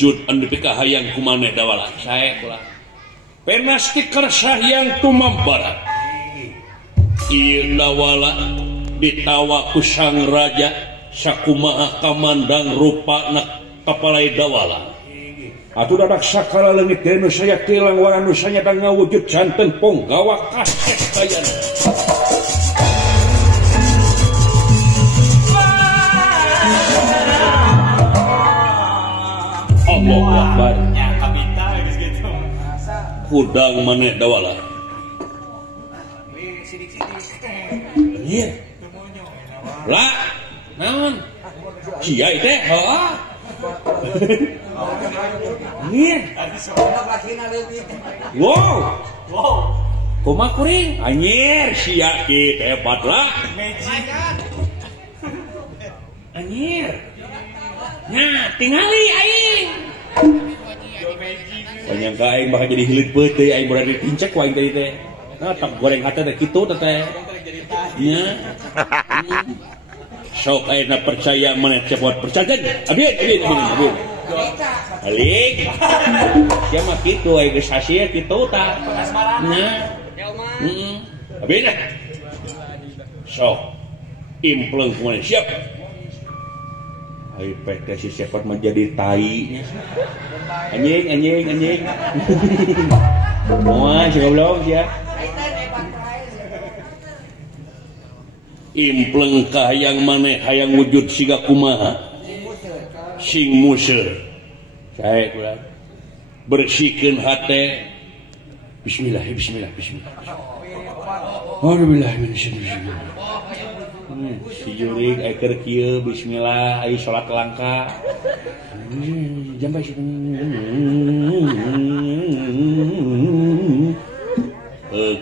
wujud anu pika hayang ku maneh dawala sae kula penasti kersah yang tumambarat ieu dawala ditawa ku sang raja sakumaha kamandang rupana kapalai dawala atuh dadak sakala leungit teh nu saya tilang warna nu sanyata ngawujud janten ponggawa kaset kayana Allahu Akbar hudang maneh dawala iya lah naon kiai teh heeh iya wow kumaha kuring anjir sia kieu hebat lah anjir nah tingali aing panyangka aing bakal jadi hilit peuteui aing berada ditincek ku aing teh teh nah tak goreng hate teh kitu teh nya sok ayeuna percaya maneh cepot percaya abin alik sia mah kitu aya geus hasil kitu tah nya abin sok impleng ku maneh siap ai PT si sifat menjadi tai anjing moal sih goblok sia impleng ka hayang maneh hayang wujud siga kumaha sing museur sae kula bersihkeun hate bismillah Alhamdulillah si jurig keur kieu bismillah ai salat langka jambai sih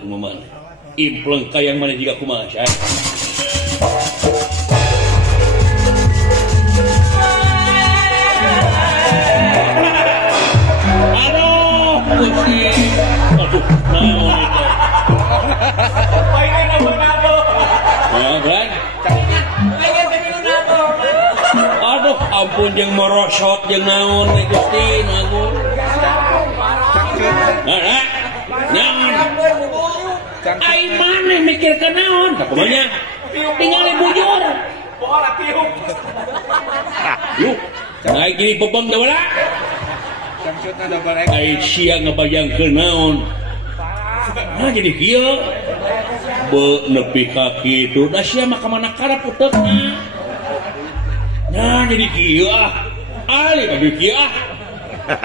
kumaha impleng ka yang maneh jiga kumaha sae aduh ampun jeung morosot jeung naon we Gusti naon ai maneh mikir ke naon kumaha tinggal bujur bola tiup yuk cenah gini bebeng da bala ai sia ngabayangkeun naon nah jadi kieu be nepi ka kitu da sia mah ka mana karep utekna nah jadi kieu ali kabeh kieu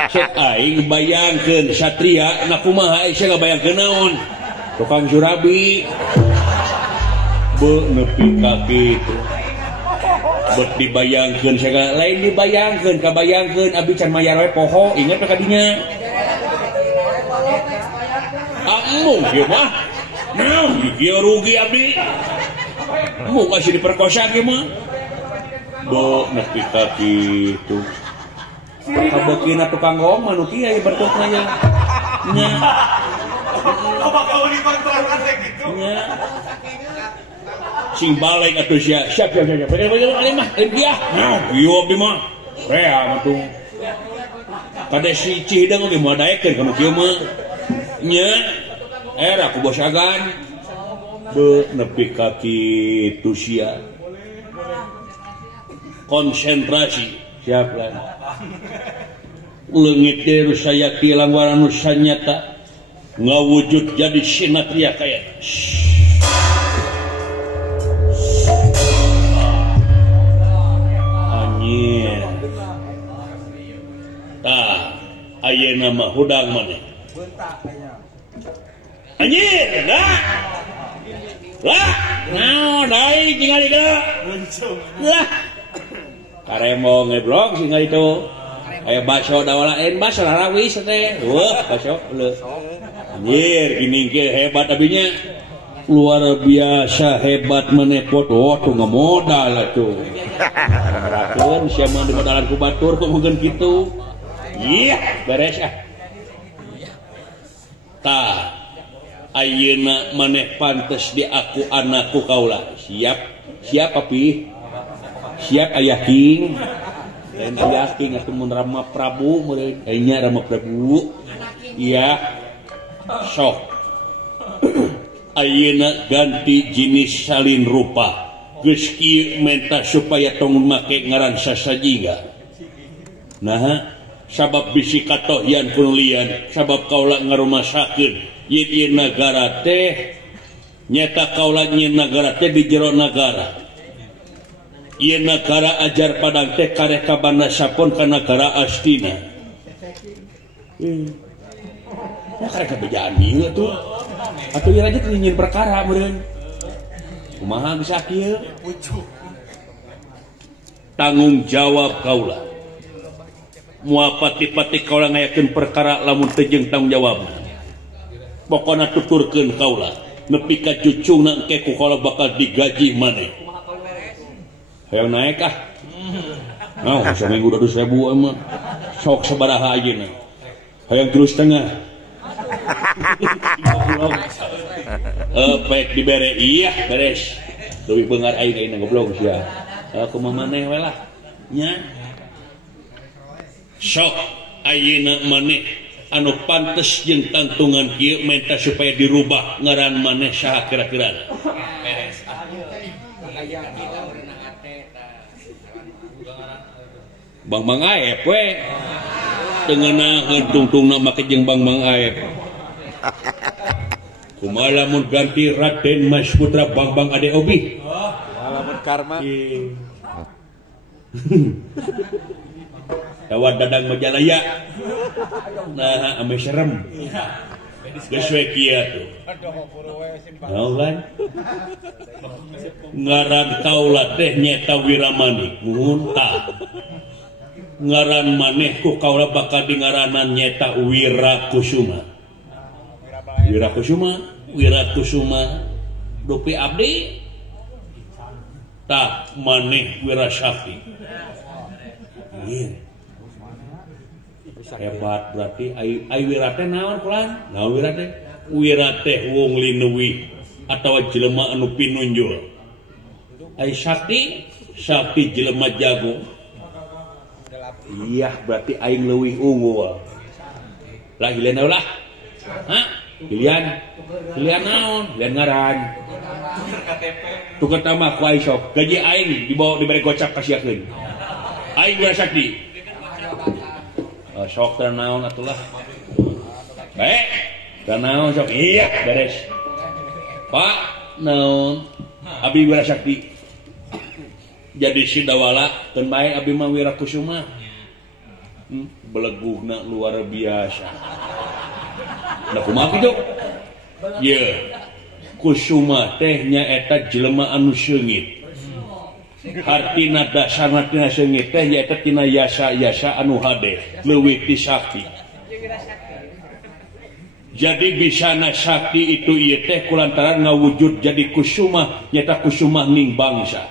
sok aing bayangkeun satria na kumaha ai sia ngabayangkeun naon tukang jurabi be nepi ka kitu bet dibayangkeun sia lain dibayangkeun kabayangkeun abi can mayar we poho inget ka dinya amung kieu mah naon kieu rugi abdi mung kasih diperkosa kieu mah bo nepi ka kitu kabeukina tukang ngomong nu kieu aya bertukna nya nya bakal dikontrolkan teh kitu nya sing balik atuh sia siap ali mah dia nah kieu abdi mah rea atuh kade si Cihideung ge moal daekeun kana kieu mah nya era ku bosagan be nepi ka kitu sia konsentrasi siap lan leungit teh saya tilang warna sanyata ngawujud jadi sinatria kaya anjir tah ayeuna mah hudang maneh anjir lah naon dai tinggal itu lah karemo ngeblok sing itu aya bakso dawalain bakso larawis teh wah bakso leuh anjir gini ge hebat abinya luar biasa hebat maneh foto tuh ngemodal atuh rakeun sia mah dimodalan ku batur kumaha kitu iya beres tah ayeuna maneh pantes diaku anakku kaula siap papi siap aya king lain yakin atuh mun Rama Prabu meureun nya Rama Prabu iya sok ayeuna ganti jenis salin rupa geus kieu menta supaya tong make ngaran sasajinga nah sabab bisi katohyan kunulian sabab kaula ngarumasakeun ieu nagara teh nyata kaula nyeun nagara teh di jero nagara ieu nagara ajar padang teh kareka banda sapon ka nagara astina kareka bejaan ieu tuh atuh ieu aja teu nyeun perkara meureun kumaha bisa kieu tanggung jawab kaula moal pati-pati kaula ngayakeun perkara lamun teu jeung tanggung jawabna pokona tuturkeun kaula nepi ka cucungna engke ku kaula bakal digaji maneh hayang naik ah naon saminggu 200.000 mah sok sabaraha ayeuna hayang 3,5 baik dibere iya beres leuwih beungar aing ayeuna goblok sia kumaha maneh we lah nya sok ayeuna maneh anu pantes jeung tantungan kieu menta supaya dirubah ngaran maneh saha kira-kira beres Bang Aep we teungeunah tungtungna make jeung Bang Aep kumaha lamun ganti Raden Mas Putra Bang Ade Obi lamun karma tawad dadang Majalaya nah ame serem geus we kieu tuh naon kan ngaran kaula teh nyata Wiramani nuhun tah ngaran maneh ku kaula bakal dingaranan nyata Wirakusuma dupi abdi tah maneh Wirasakti hebat berarti ai wirate naon kulan naon wirate wong linuwi atawa jelema anu pinunjul ai sakti jelema jago iya berarti aing leuwih unggul lah hilena ulah pilihan naon pilihan ngaran tukar tambah ku aing sok gaji aing diberi gocap kasiakeun aing Wirasakti sok naon atulah baik naon sok iya beres Pak naon abdi Wirasakti jadi sidawala teu bae abdi mah Wirakusuma beleguhna luar biasa da kumaha kitu ye Kusuma teh nyaeta jelema anu seungit artina dasarna tina seungit teh nyaeta tina yasa anu hade leuwih ti sakti jadi bisana sakti itu ieu teh kulantaran ngawujud jadi kusuma nyaeta kusuma ning bangsa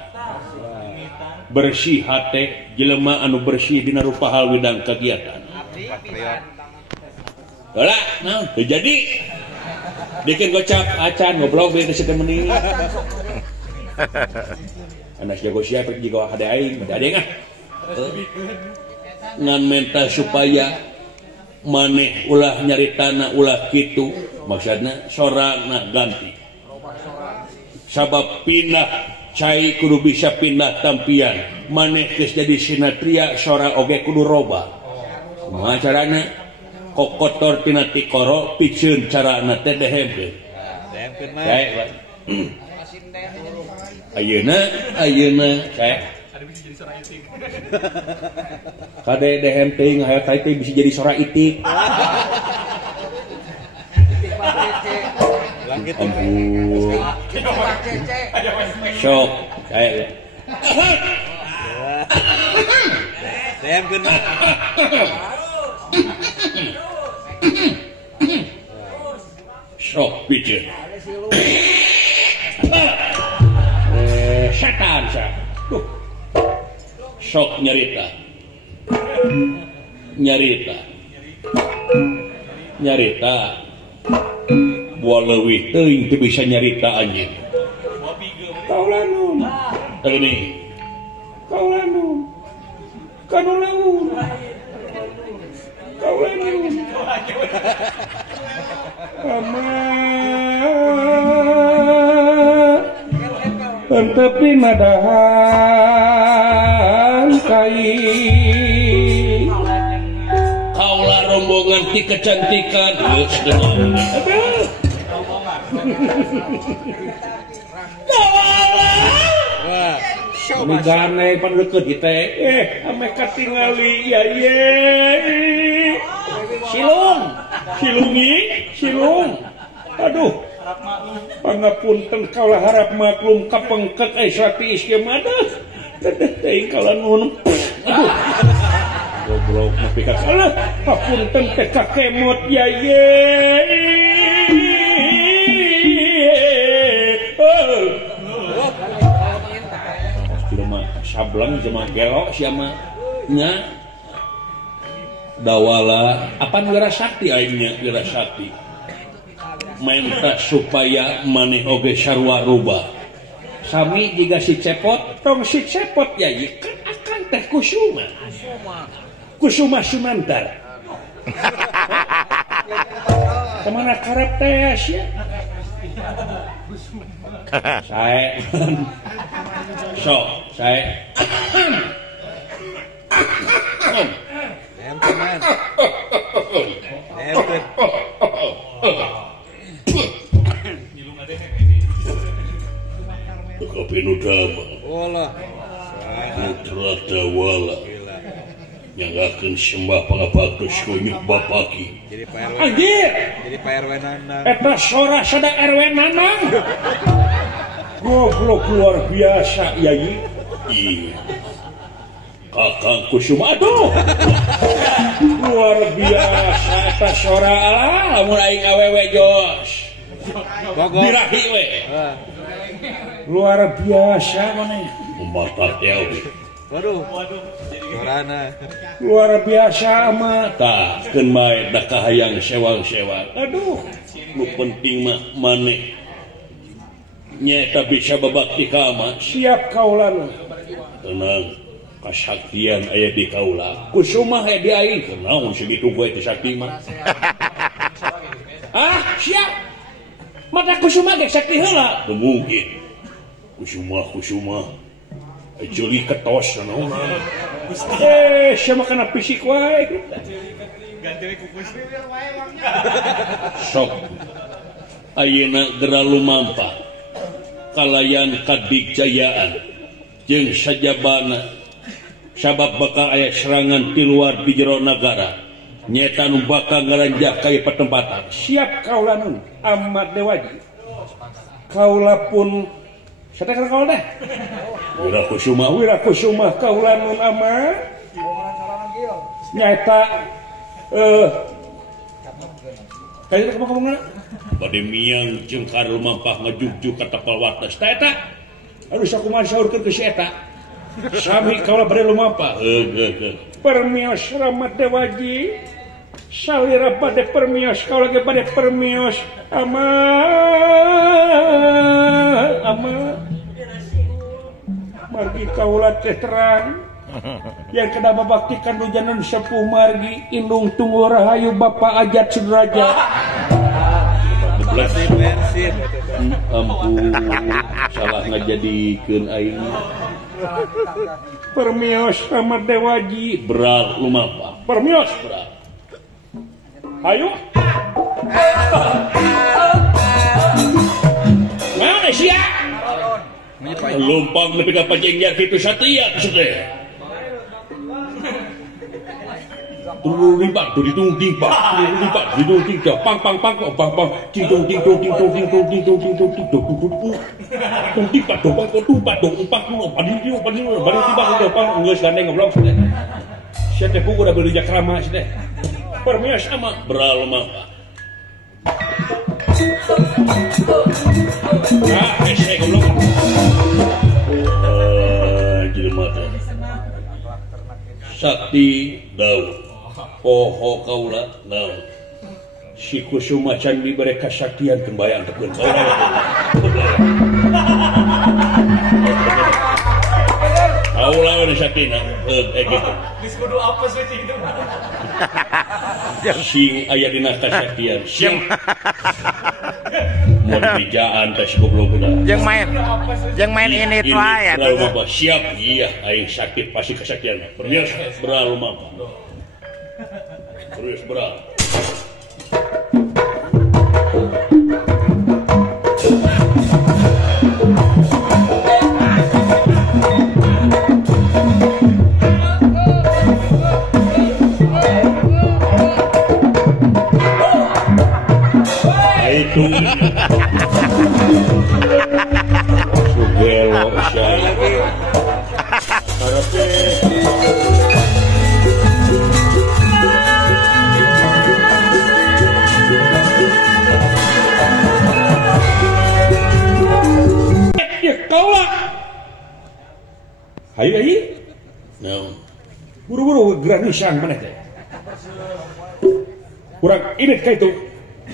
bersih hate jelema anu bersih dina rupa hal widang kegiatan Dola, naon teu jadi bikin gocap acan ngobrol we teh mending anak jago siapa juga ada aing ngan menta supaya maneh ulah nyaritana ulah kitu maksudna sorana ganti sabab pindah cai kudu bisa pindah tampian maneh geus jadi sinatria sora oge kudu robah kumaha carana kokotor tina tikoro piceun carana teh dehemkeun bae ayeuna saya kade dehem teuing hayang teh bisa jadi sora itik ampun sok saya dehemkeun sok piceun setan sok nyarita buah leuwih teuing teu bisa nyarita anjeun kaulanun kanu laun kaulanun tapi nadahan kai kaula rombongan ti kecantikan ini gane pan deket kita ame katingali ya silung aduh pangapunten kaulah harap maklum kapengkek sati iskemada teteh teuing kalanun aduh goblok nepi ka kalah hapunten teh kakemot ya sablang sama gelok siapa nya dawala apa wira sakti aingnya wira sakti minta supaya maneh oge sarua rubah sami jika si cepot tong si cepot ya kan akan teh kusuma sumantar kemana karep teh ya saya saya kopi nudama putra dawala yang akan sembah pangapatus kunyuk bapaki anjir jadi Pak RW Nanang eta sora sadang RW Nanang goblok luar biasa yai iya kakang kusuma aduh luar biasa eta sora lamun aing awewe jos birahi we luar biasa maneh umatar dewe waduh sorana luar biasa mah tah keun bae da kahayang sewang-sewang aduh nu penting mah maneh nyata bisa babakti kama siap kaulan tenang kasaktian aya di kaula kusuma aya di aing naon segitu gue teh sakti mah siap mata kusuma ge sakti heula teu mungkin kusuma jeli ketos naon sama kana fisik wae ganti kukus sok ayeuna geura lumampah kalayan kadigjayaan jeung sajabana sabab bakal aya serangan ti luar di jero nagara nyata nu bakal ngaranjah ka patempatan siap kaula nu Ahmad Dewaji kaula pun sadaya kaula teh wira kusuma kaula nun ama nyata kayak ngomong bade miang jeung kareu mampah ngajugjuk ka tapal wates tah eta aduh sakumaha saurkeun ke si eta sami kaula bade lumampah permios Rahmat Dewaji salira bade permios kaula ge bade permios ama margi kaula teh terang yang kena babaktikan dujanan sepuh margi indung tunggu rahayu Bapak Ajat Sudrajat ampun salah ngajadikeun aing permios Rahmat Dewaji beral lumampah permios beral ayo mana sia lumpang lebih ka pajengnya kitu satria teh turun limpak dari tung limpak di tung limpak pang ting tung limpak dong pang tumpak dong umpak lu padil baru tiba dong pang geus gandeng ngobrol sia teh pugu da beuli jakrama teh permios ama beral mah ese goblok jelema teh sakti daud poho kaula naon si kusuma can dibere kasaktian kembayang tekeun Kaulah we sakina. Gitu. Geus kudu apes we cing itu. Sing aya dina kasaktian. Sing mun dijaan tes goblok udah. Jeung main ini tuh aya tuh. Siap iya aing sakit pasti kasaktian. Bernios beral mah. Terus beral. Itu Sugelo Syai Hai no buru-buru gerak nisan mana teh kurang ini kayak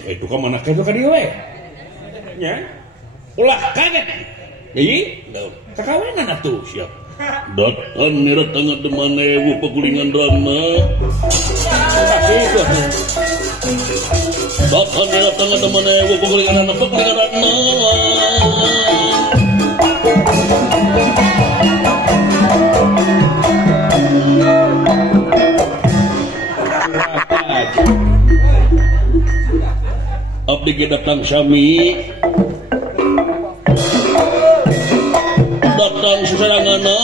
itu ke mana kayak itu ka dieu we nya ulah kaget jadi kakawenan atuh siap datang nira tengah demanewu pegulingan rana datang nira tengah demanewu pegulingan rana abdi ge datang sami datang susaranganna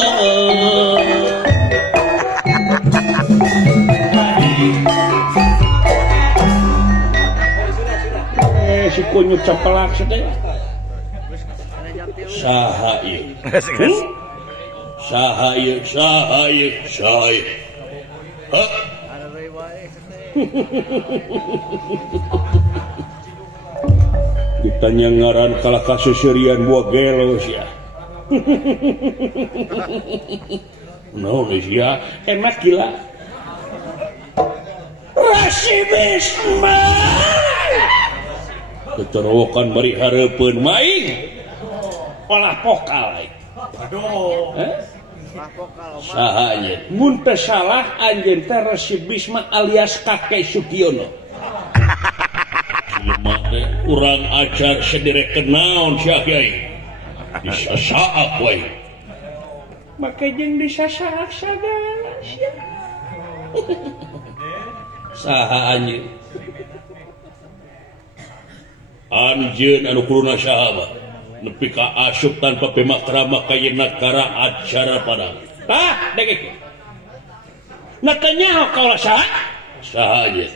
si kunyut capelak teh saha ieu saha ieu ha ditanya ngaran kalah kasuserian buah gelos ya no ya enak gila rasibisme keterowokan bari hareupeun maing olah pokal aduh saha ieu mun teh salah anjeun teh rasibisme alias kakek Sugiono kurang ajar sedere kenaon sia kiai disasaak wae make jeung disasaak sagala sia saha anjeun anjeun anu kuluna saha nepi ka asup tanpa pemakrama ka negara acara padang tah degek natanya kaulah saha anjeun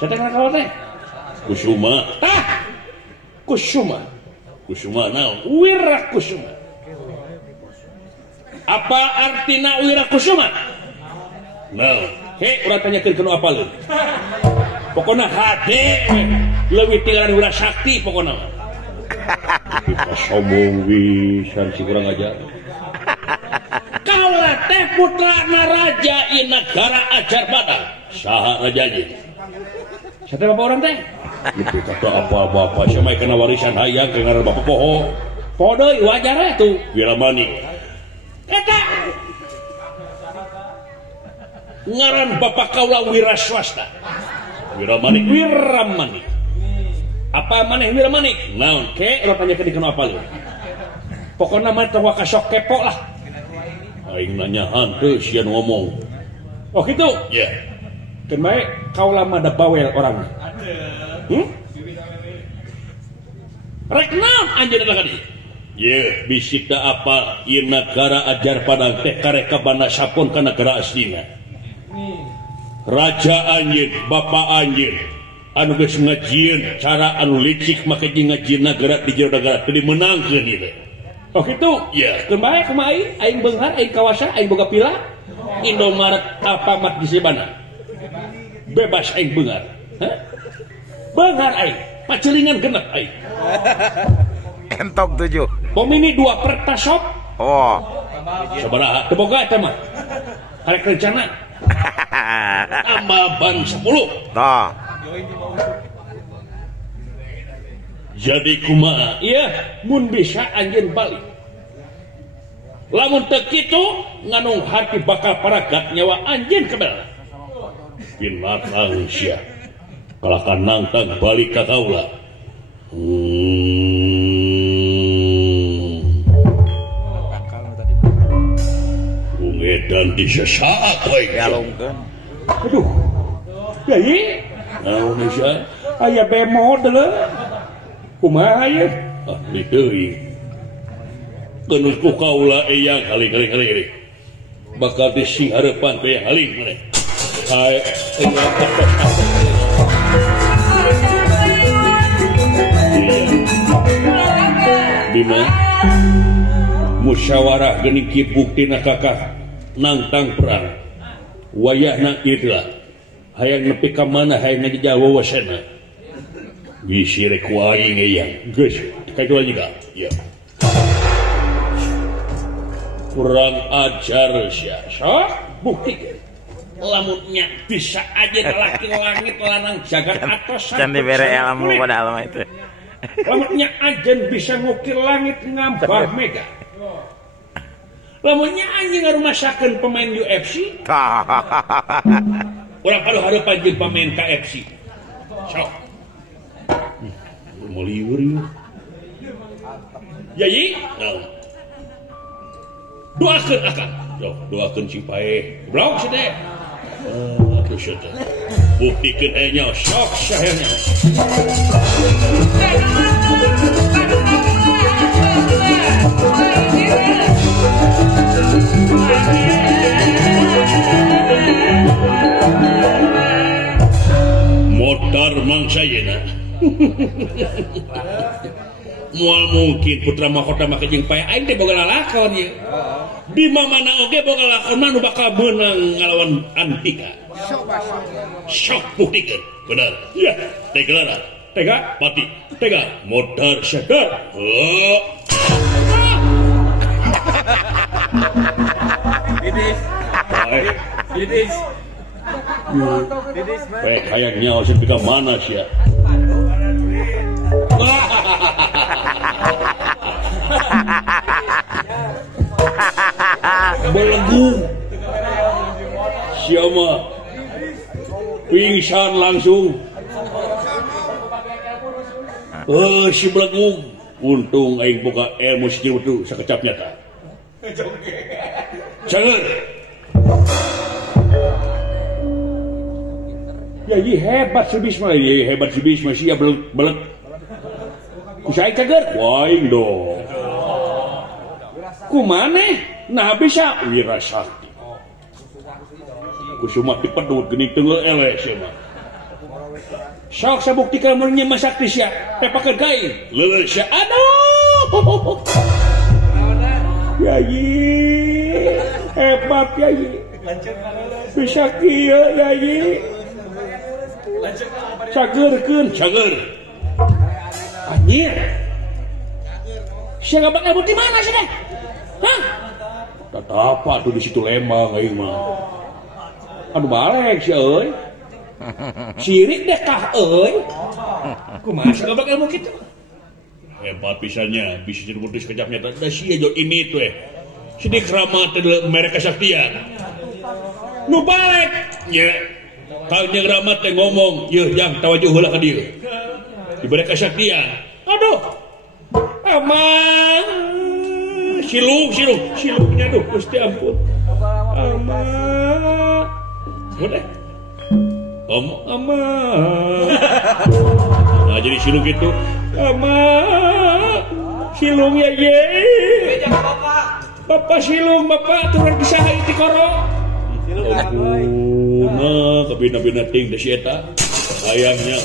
satengah kaulah teh Kusuma Kusuma naon Wirakusuma apa artina Wirakusuma naon urang tanyakeun kana apaleun pokona hade leuwih tinggalan Wirasakti pokona kita sombong wisan si kurang ajar kaula teh putrana raja ieu negara ajar badang saha raja ieu sateu bapak urang teh itu kata apa-apa siapa yang kena warisan hayang ke ngaran bapak poho deui wajar itu Wiramanik eta ngaran bapak kaula Wiraswasta Wiramanik apa maneh Wiramanik naon ke urang tanyakeun dikeun apa lu pokona mah teu kasok kepo lah aing nanyahan teu sia ngomong oh gitu ya keun bae kaula mah da bawel orangna rek naon anjeun teh kadi ye bisik da apa ieu negara ajar padang teh kareka bana sapon ka negara aslina raja anjeun bapa anjeun anu geus ngajieun cara anu licik make jeung ngajieun negara di jero negara teu dimenangkeun ieu oh kitu ya keun bae kumaha aing beunghar aing kawasa aing boga pila Indomaret Alfamart di Sibana bebas aing beunghar beunghar aing pacelingan genep aing entok 7 pomini 2 pertasop oh sabaraha teu boga eta mah karek rencana tambah ban 10 tah jadi kumaha iya mun bisa anjeun balik lamun teu kitu nganung hati bakal paragat nyawa anjeun kebel binatang sia kalakan nangtang balik ka kaula Ungedan di sesaat galungkeun aduh Yai naon sia aya bemo deuleu kumaha ieu ahli teuing keunus ku kaula eyang haling bakal dising hareupan teh haling maneh hae Bima musyawarah geuning kieu buktina kakak nangtang perang wayahna ieu lah hayang nepi ka mana hayang ngajaga wawasanna bisi rek waing eyang geus kajual juga ya kurang ajar sia sok bukti lamunnya bisa aja laki langit lanang jagat atas can dibere ilmu pada alam itu lamunnya ajen bisa ngukir langit ngambah mega lamunnya anjing ngarumasakeun pemain UFC urang paduh hareupan jeung pemain KFC sok mau liur Yai doakeun akang doakeun cing pae blok sedeh atuh sedeh buktikeun enya sok sahernya motor mangsa yeuna moal mungkin putra mahkota make jeung pae aing teh boga lalakon ieu di mana oge boga lalakon mah nu bakal meunang ngalawan Antika sok buktikeun bener ya tega tega pati tega motor sadar Didis baik kayaknya harus pindah mana sih ya belenggu siapa pingsan langsung si belenggu untung aing boga ilmu skill itu sakecap nyata jangan ya hebat si Bisma hebat si Bisma sih ya belek kusai cager waing dong kumane nah bisa wira sakti kusuma dipedut geuning teu eleh sia mah sok sabuktikan mun nya sakti sia teh pakeun kain leuleus sia aduh Yai hebat Yai bisa kieu Yai cagerkeun cager anjir sia ngabak abut di mana sih deh hah tatapa tuh di situ Lembang aing mah anu balek sia euy sirik deh kah euy kumaha sia ngabak ilmu kitu hebat pisannya bisa jadi putus kejapnya da sia jod ini tuh sidik ramat merek kesaktian nu balek nya Kang Jeng Rahmat teh ngomong, "Yeuh, jang tawajuh heula ka dieu." Dibere kesaktian. Aduh. Aman. Silungnya aduh Gusti ampun. Aman. Udah. Aman. Nah, jadi silung gitu. Aman. Silung ya ye. Bapak silung, Bapak turun kisaha ti koro. Ampun, kabina-bina ting desi eta. Ayamnya.